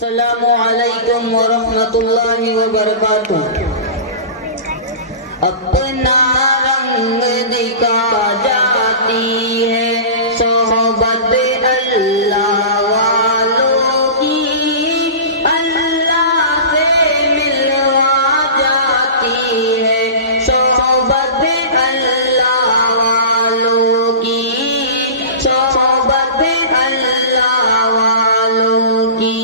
السلام علیکم ورحمۃ اللہ وبرکاتہ۔ اپنا رنگ دکھا جاتی ہے صحبت اللہ والوں کی، اللہ سے ملوا جاتی ہے صحبت اللہ والوں کی، صحبت اللہ والوں کی۔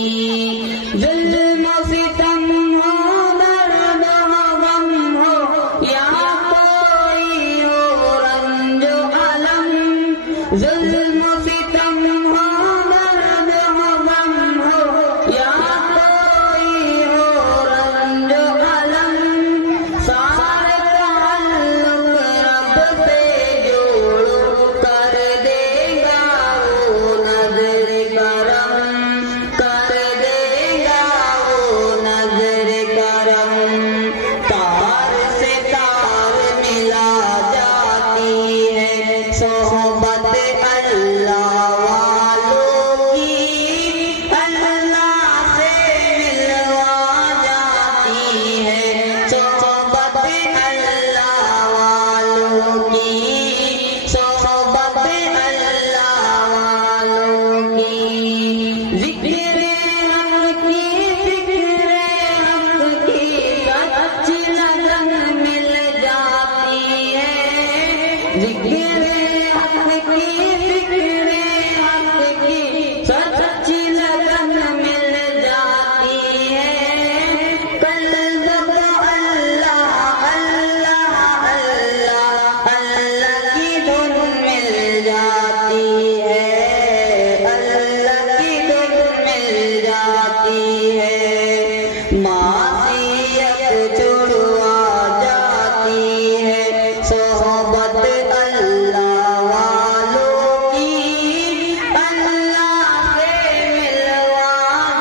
ظلم و ستم ہو، درد و غم ہو، یا کوئی ہو رنج و الم، ظلم و ستم ہو، درد و غم ہو، یا کوئی ہو رنج و الم، سارے تعلق رب سے جوڑو، کر دے گا وہ نظر کرم، کر دے گا وہ نظر کرم۔ تار سے تار ملا جاتی ہے صحبت اللہ والوں کی، اللہ سے ملوا جاتی ہے صحبت اللہ والوں کی، صحبت اللہ والوں کی۔ ذکر حق کی، فکر حق کی، سچ لگن مل جاتی ہے، ذکر حق کی، فکر حق کی، سچ لگن مل جاتی ہے، قلب اللہ اللہ اللہ اللہ کی دھن مل جاتی ہے، اللہ کی دھن مل جاتی ہے، معصیت چھڑوا جاتی ہے صحبت اللہ والوں کی، اللہ سے ملوا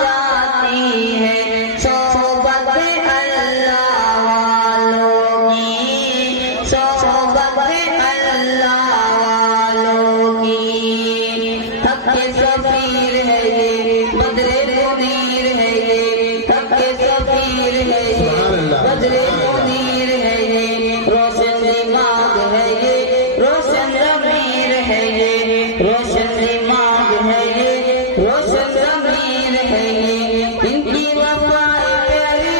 جاتی ہے صحبت اللہ والوں کی، صحبت اللہ والوں کی۔ حق کے سفیر ہے یہ، بدر منیر ہے یہ، حق کے سفیر ہے یہ، بدر منیر ہے یہ، روشن دماغ ہے یہ، روشن ضمیر ہے یہ، روشن دماغ ہے یہ، روشن ضمیر ہے یہ۔ ان کی وفائیں پیاری،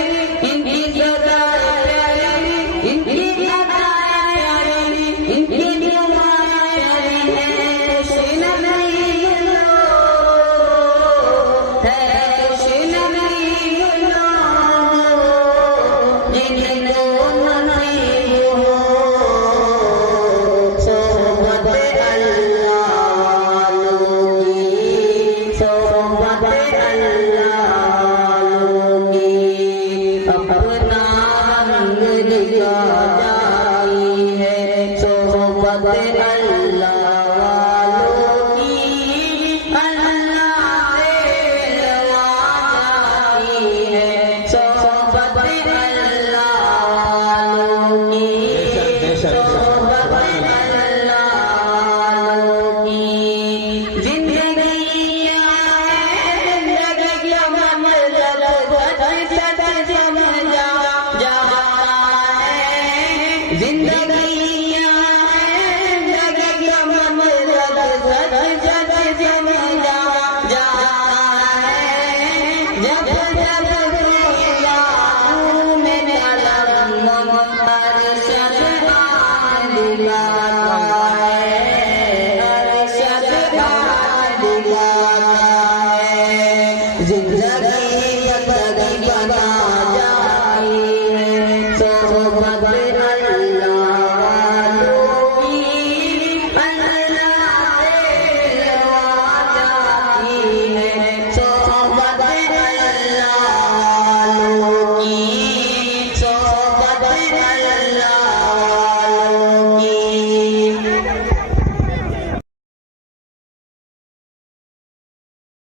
ان کی صدائیں پیاری، ان کی ادائیں پیاری، ان کی دعائیں پیاری ہیں، خوشی نبی لو ہے، خوشی نبی لو جن کو نصیب ہو صحبت اللہ والوں کی، صحبت اللہ والوں کی۔ اپنا رنگ دکھا جاتی ہے صحبت اللہ والوں کی، اللہ سے ملوا جاتی ہے صحبت اللہ والوں کی، صحبت اللہ والوں کی۔ زندگی ہے زندگی مطلب سچ سچ سمجھا جاتا ہے، زندگی ہے زندگی مطلب سچ سچ سمجھا جاتا ہے، جب جب